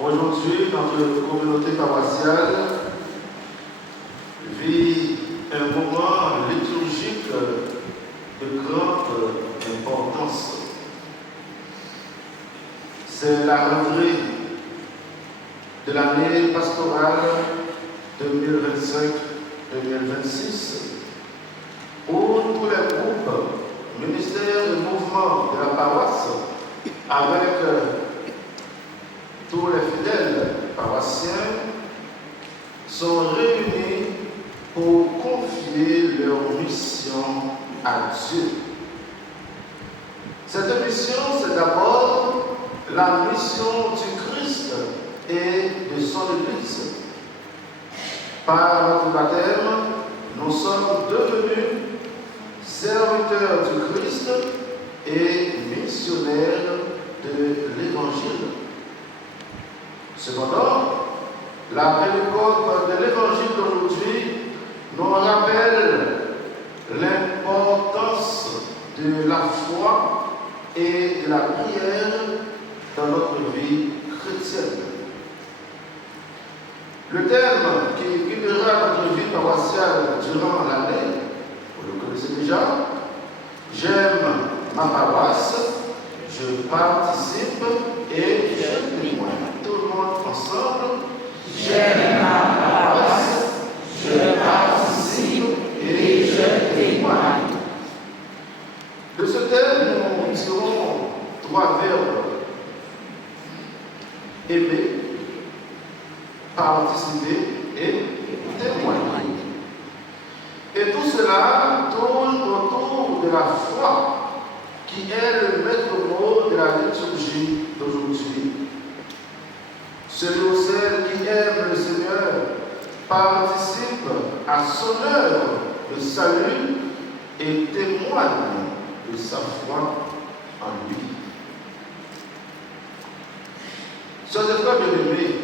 Aujourd'hui, notre communauté paroissiale vit un moment liturgique de grande importance. C'est la rentrée de l'année pastorale 2025-2026, où tous les groupes, ministères et mouvements de la paroisse, avec tous les fidèles paroissiens, sont réunis pour confier leur mission à Dieu. Cette mission, c'est d'abord la mission du Christ et de son Église. Par notre baptême, nous sommes devenus serviteurs du Christ et missionnaires de l'Évangile. Cependant, la péricope de l'Évangile d'aujourd'hui nous rappelle l'importance de la foi et de la prière dans notre vie chrétienne. Le thème qui guidera notre vie paroissiale durant l'année, vous le connaissez déjà, j'aime ma paroisse, je participe et je témoigne. Tout le monde ensemble. J'aime ma paroisse, je participe et je témoigne. De ce thème, nous tirons trois verbes. Aimer, participer et témoigner. Et tout cela tourne autour de la foi, qui est le maître mot de la liturgie d'aujourd'hui. Celui ou celle qui aime le Seigneur participe à son œuvre de salut et témoigne de sa foi en lui. Chers frères bien-aimés,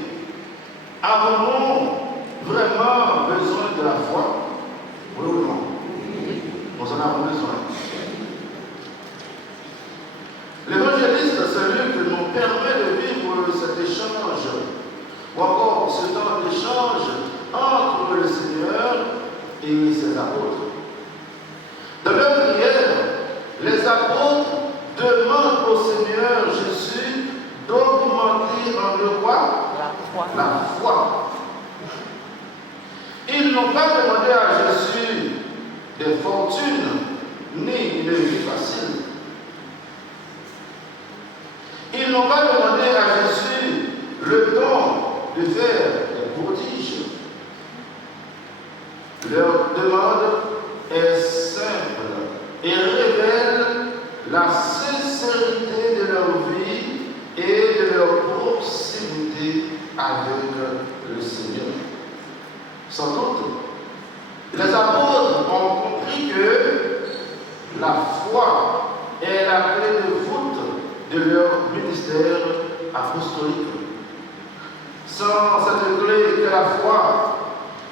avons-nous vraiment besoin de la foi? Oui ou non? Nous en avons besoin. L'évangéliste, c'est lui qui nous permet de vivre cet échange, ou encore ce temps d'échange entre le Seigneur et ses apôtres. Dans leur prière, les apôtres demandent au Seigneur Jésus d'augmenter en eux quoi? La foi. Ils n'ont pas demandé à Jésus des fortunes ni une vie facile. Ils n'ont pas demandé à Jésus le don de faire des prodiges. Leur demande est simple et révèle la sincérité de leur vie et de leur proximité avec le Seigneur. Sans doute, les apôtres ont compris que la foi est la clé de voûte de leur ministère apostolique. Sans cette clé que la foi,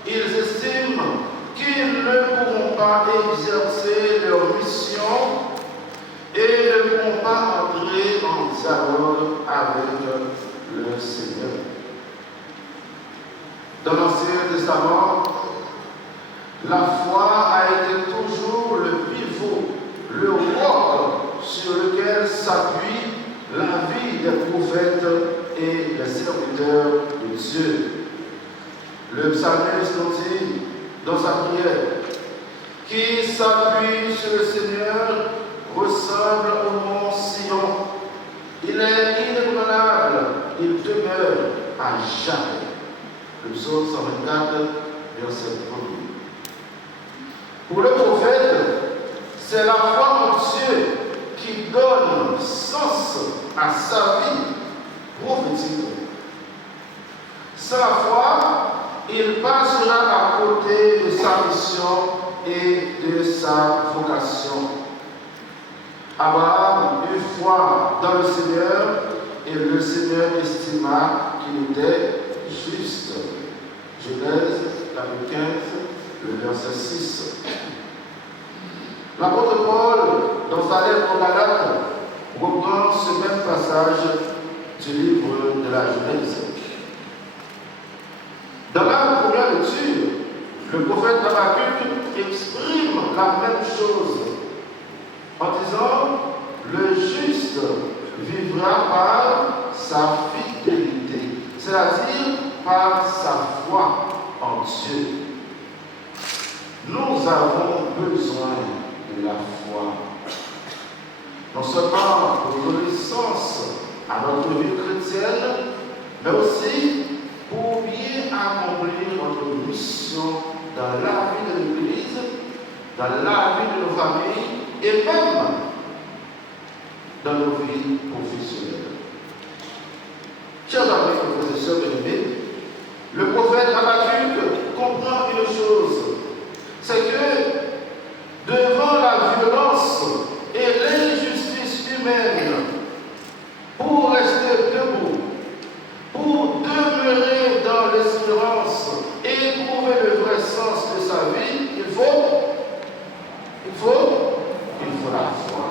ils estiment qu'ils ne pourront pas exercer leur mission et ne pourront pas entrer en dialogue avec le Seigneur. Dans l'Ancien Testament, la foi a été toujours le pivot, le roc sur lequel s'appuie la vie des prophètes et des serviteurs de Dieu. Le psalmiste nous dit dans sa prière: qui s'appuie sur le Seigneur ressemble au mont Sion. Il est inébranlable, il demeure à jamais. Le psaume 124, verset 1. Pour le prophète, c'est la foi en Dieu qui donne sens à sa vie prophétique. Sans la foi, il passera à côté de sa mission et de sa vocation. Abraham eut foi dans le Seigneur et le Seigneur estima qu'il était juste. Genèse, chapitre 15, le verset 6. L'apôtre Paul, dans sa lettre aux Galates, reprend ce même passage du livre de la Genèse. prophète Habakkuk exprime la même chose en disant le juste vivra par sa fidélité, c'est-à-dire par sa foi en Dieu. Nous avons besoin de la foi, non seulement pour donner sens à notre vie chrétienne, mais aussi pour bien accomplir notre mission dans la vie de l'Église, dans la vie de nos familles et même dans nos vies professionnelles. Chers amis, frères et sœurs bien-aimés, le prophète Habakkuk comprend une chose, c'est que devant la violence et l'injustice humaine, pour rester debout, pour demeurer dans l'espérance et trouver le vrai sens de sa vie, il faut la foi.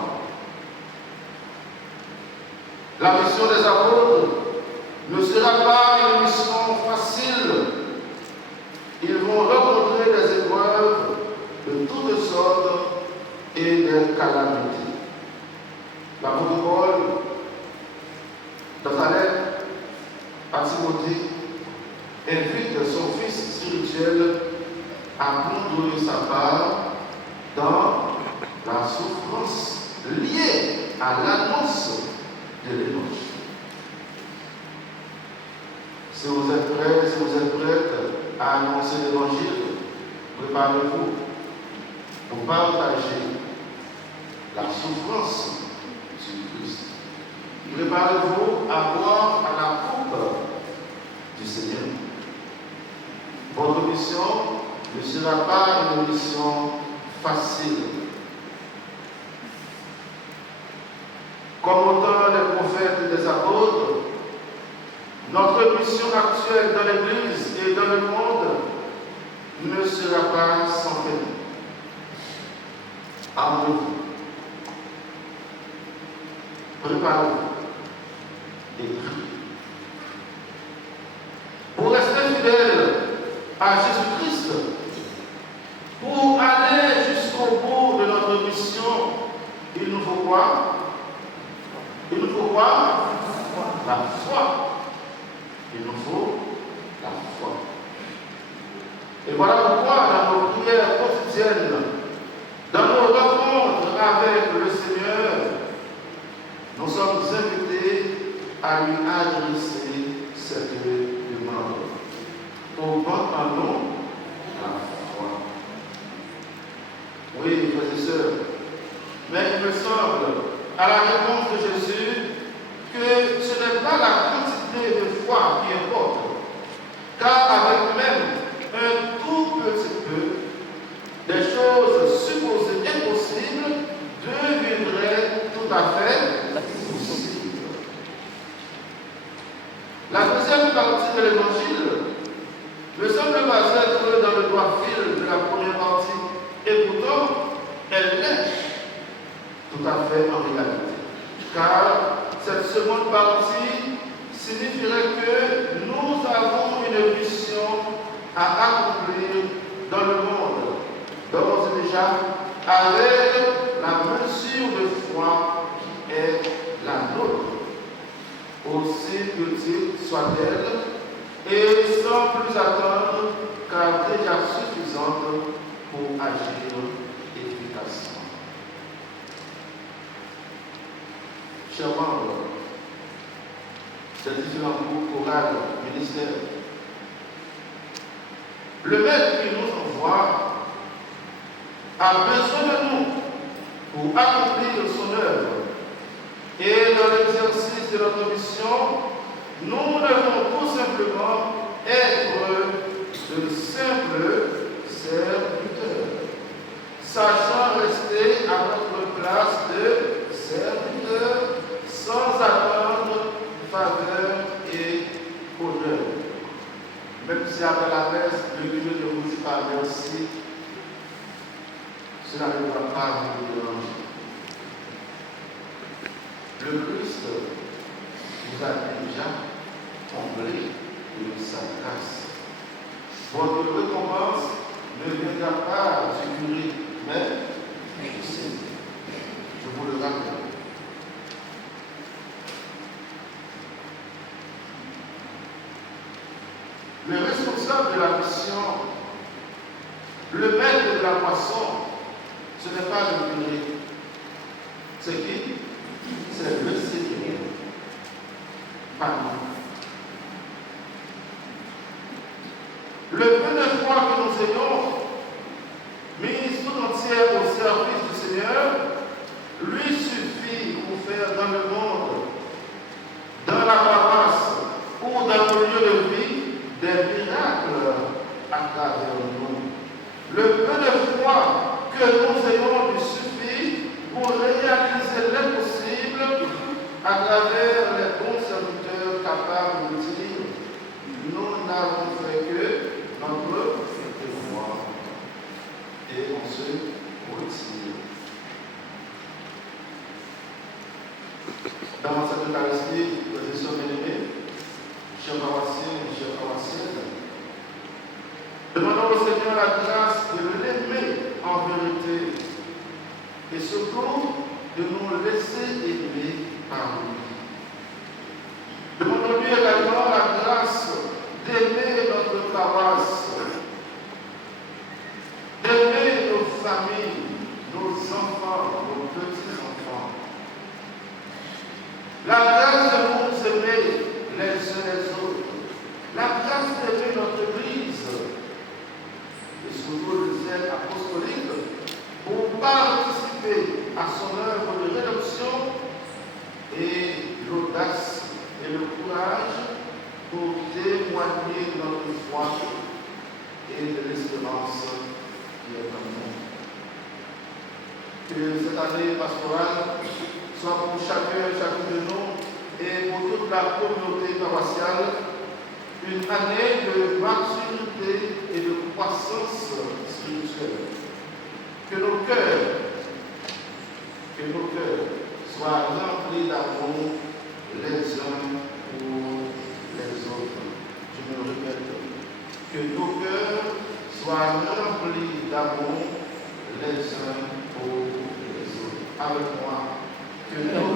La mission des apôtres ne sera pas une mission facile. Ils vont rencontrer des épreuves de toutes sortes et des calamités. L'apôtre Paul, dans sa lettre à Timothée, invite son fils spirituel à prendre sa part dans la souffrance liée à l'annonce de l'évangile. Si vous êtes prêts, si vous êtes prêtes à annoncer l'évangile, préparez-vous pour partager la souffrance du Christ. Préparez-vous à boire à la coupe du Seigneur. Votre mission ne sera pas une mission facile. Comme au temps des prophètes et des apôtres, notre mission actuelle dans l'Église et dans le monde ne sera pas sans peine. Amoureux. Préparez-vous et priez. Pour rester fidèle à Jésus-Christ, pour aller jusqu'au bout de notre mission, il nous faut quoi? Il nous faut quoi? La foi. Il nous faut la foi. Et voilà pourquoi dans nos prières quotidiennes, dans nos rencontres avec le Seigneur, nous sommes invités à lui adresser cette demande. Augmente en nous la foi. Oui, frères et sœurs, mais il me semble, à la réponse de Jésus, que ce n'est pas la quantité de foi qui importe, car avec même un tout petit peu, des choses supposées impossibles deviendraient tout à fait possibles. La deuxième partie de l'Évangile ne semble pas être dans le droit fil de la première partie, et pourtant, elle l'est tout à fait en réalité. Car cette seconde partie signifierait que nous avons une mission à accomplir dans le monde, d'ores et déjà avec la mesure de foi qui est la nôtre, aussi petite soit-elle, et sans plus attendre, car déjà suffisante pour agir efficacement. Chers membres des différents groupes chorales, ministères, le maître qui nous envoie a besoin de nous pour accomplir son œuvre. Et dans l'exercice de notre mission, nous devons tout simplement être de simples serviteurs, sachant rester à notre place de serviteurs sans attendre faveur et honneur. Même si après la messe, le Dieu ne vous dit pas merci, cela ne doit pas vous déranger. Le Christ vous a déjà comblé de sa grâce. Votre récompense ne viendra pas figurer, mais je vous le rappelle. Le responsable de la mission, le maître de la moisson, ce n'est pas le curé. C'est qui? C'est le Seigneur. Pas nous. Le peu de foi que nous ayons, mise tout entière au service du Seigneur, lui suffit pour faire dans le monde, dans la paroisse ou dans le lieu de vie, des miracles à travers nous. Le peu de foi que nous ayons lui suffit pour réaliser l'impossible à travers les bons serviteurs capables de dire nous n'avons fait que notre devoir. Et on se retire. Dans cette Eucharistie, frères et sœurs bien-aimés, chers paroissiens et chers paroissiennes, demandons au Seigneur la grâce de l'aimer en vérité et surtout de nous laisser aimer par lui. Demandons-lui également la grâce d'aimer notre paroisse, d'aimer nos familles, nos enfants, nos petits-enfants. La grâce de nous aimer les uns les autres. La grâce d'aimer notre Église. Et surtout le zèle apostolique pour participer à son œuvre de rédemption et l'audace et le courage pour témoigner de notre foi et de l'espérance qui est en nous. Que cette année pastorale soit pour chacun et chacune de nous et pour toute la communauté paroissiale une année de maturité et de croissance spirituelle. Que nos cœurs soient remplis d'amour les uns pour les autres. Je me répète, que nos cœurs soient remplis d'amour les uns pour les autres. Avec moi, que nos